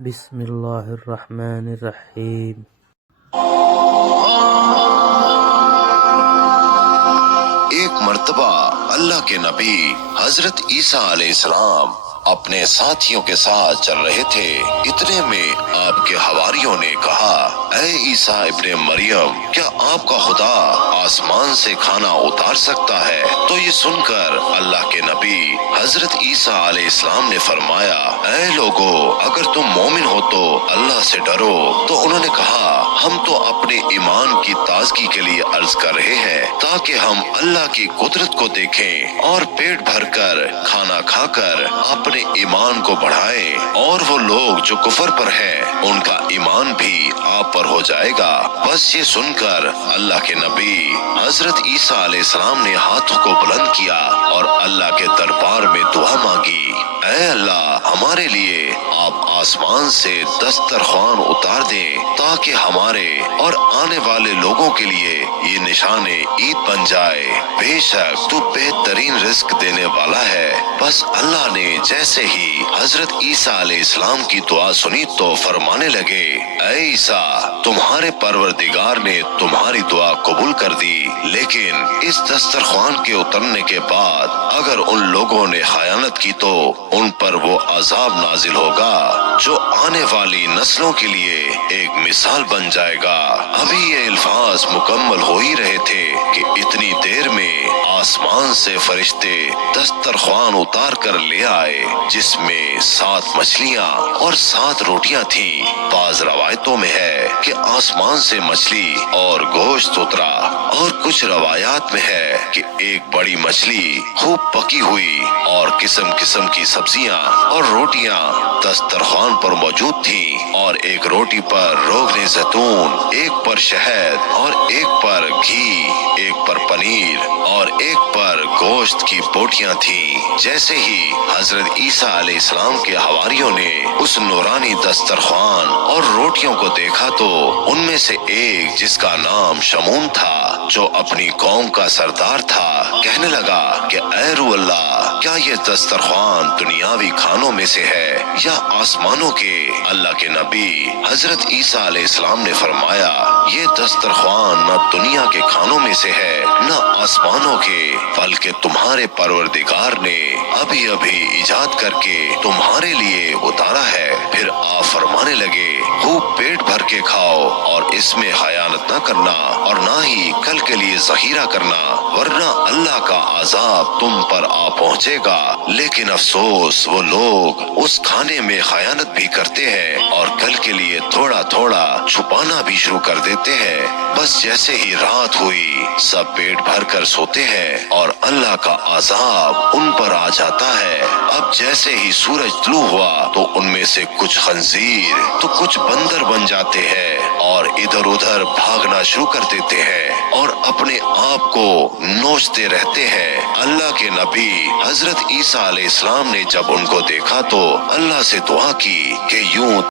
بسم اللہ الرحمن الرحیم۔ ایک مرتبہ اللہ کے نبی حضرت عیسیٰ علیہ السلام اپنے ساتھیوں کے ساتھ چل رہے تھے۔ اتنے میں آپ کے حواریوں نے کہا، اے عیسیٰ ابن مریم، کیا آپ کا خدا آسمان سے کھانا اتار سکتا ہے؟ تو یہ سن کر اللہ کے نبی حضرت عیسیٰ علیہ السلام نے فرمایا، اے لوگو، اگر تم مومن ہو تو اللہ سے ڈرو۔ تو انہوں نے کہا، ہم تو اپنے ایمان کی تازگی کے لیے عرض کر رہے ہیں تاکہ ہم اللہ کی قدرت کو دیکھیں اور پیٹ بھر کر کھانا کھا کر اپنے ایمان کو بڑھائیں، اور وہ لوگ جو کفر پر ہیں ان کا ایمان بھی آپ پر ہو جائے گا۔ بس یہ سن کر اللہ کے نبی حضرت عیسیٰ علیہ السلام نے ہاتھوں کو بلند کیا اور اللہ کے دربار میں دعا مانگی، اے اللہ، ہمارے لیے آپ آسمان سے دسترخوان اتار دیں تاکہ ہمارے اور آنے والے لوگوں کے لیے یہ نشان عید بن جائے۔ بے شک تو بہترین رزق دینے والا ہے۔ بس اللہ نے جیسے ہی حضرت عیسیٰ علیہ السلام کی دعا سنی تو فرمانے لگے، اے عیسیٰ، تمہارے پروردگار نے تمہاری دعا قبول کر دی، لیکن اس دسترخوان کے اترنے کے بعد اگر ان لوگوں نے خیانت کی تو ان پر وہ عذاب نازل ہوگا جو آنے والی نسلوں کے لیے ایک مثال بن جائے گا۔ ابھی یہ الفاظ مکمل ہو ہی رہے تھے کہ اتنی دیر میں آسمان سے فرشتے دسترخوان اتار کر لے آئے، جس میں 7 مچھلیاں اور 7 روٹیاں تھیں۔ بعض روایتوں میں ہے کہ آسمان سے مچھلی اور گوشت اترا، اور کچھ روایات میں ہے کہ ایک بڑی مچھلی خوب پکی ہوئی اور قسم قسم کی سبزیاں اور روٹیاں دسترخوان پر موجود تھیں، اور ایک روٹی پر روغن زیتون، ایک پر شہد اور ایک پر گھی، ایک پر پنیر اور ایک پر گوشت کی بوٹیاں تھیں۔ جیسے ہی حضرت عیسیٰ علیہ السلام کے حواریوں نے اس نورانی دسترخوان اور روٹیوں کو دیکھا تو ان میں سے ایک، جس کا نام شمون تھا، جو اپنی قوم کا سردار تھا، کہنے لگا کہ اے روح اللہ، کیا یہ دسترخوان دنیاوی کھانوں میں سے ہے یا آسمانوں کے؟ اللہ کے نبی حضرت عیسیٰ علیہ السلام نے فرمایا، یہ دسترخوان نہ دنیا کے کھانوں میں سے ہے نہ آسمانوں کے، بلکہ تمہارے پروردگار نے ابھی ابھی ایجاد کر کے تمہارے لیے اتارا ہے۔ پھر آپ فرمانے لگے، خوب پیٹ بھر کے کھاؤ اور اس میں خیانت نہ کرنا اور نہ ہی کل کے لیے ذخیرہ کرنا، ورنہ اللہ کا عذاب تم پر آ پہنچے گا۔ لیکن افسوس، وہ لوگ اس کھانے میں خیانت بھی کرتے ہیں اور کل کے لیے تھوڑا تھوڑا چھپانا بھی شروع کر دیتے ہیں۔ بس جیسے ہی رات ہوئی سب پیٹ بھر کر سوتے ہیں اور اللہ کا عذاب ان پر آ جاتا ہے۔ اب جیسے ہی سورج طلوع ہوا تو ان میں سے کچھ خنزیر تو کچھ بندر بن جاتے ہیں اور ادھر ادھر بھاگنا شروع کر دیتے ہیں اور اپنے آپ کو نوچتے رہتے ہیں۔ اللہ کے نبی حضرت عیسیٰ علیہ السلام نے جب ان کو دیکھا تو اللہ سے دعا کی کہ یوں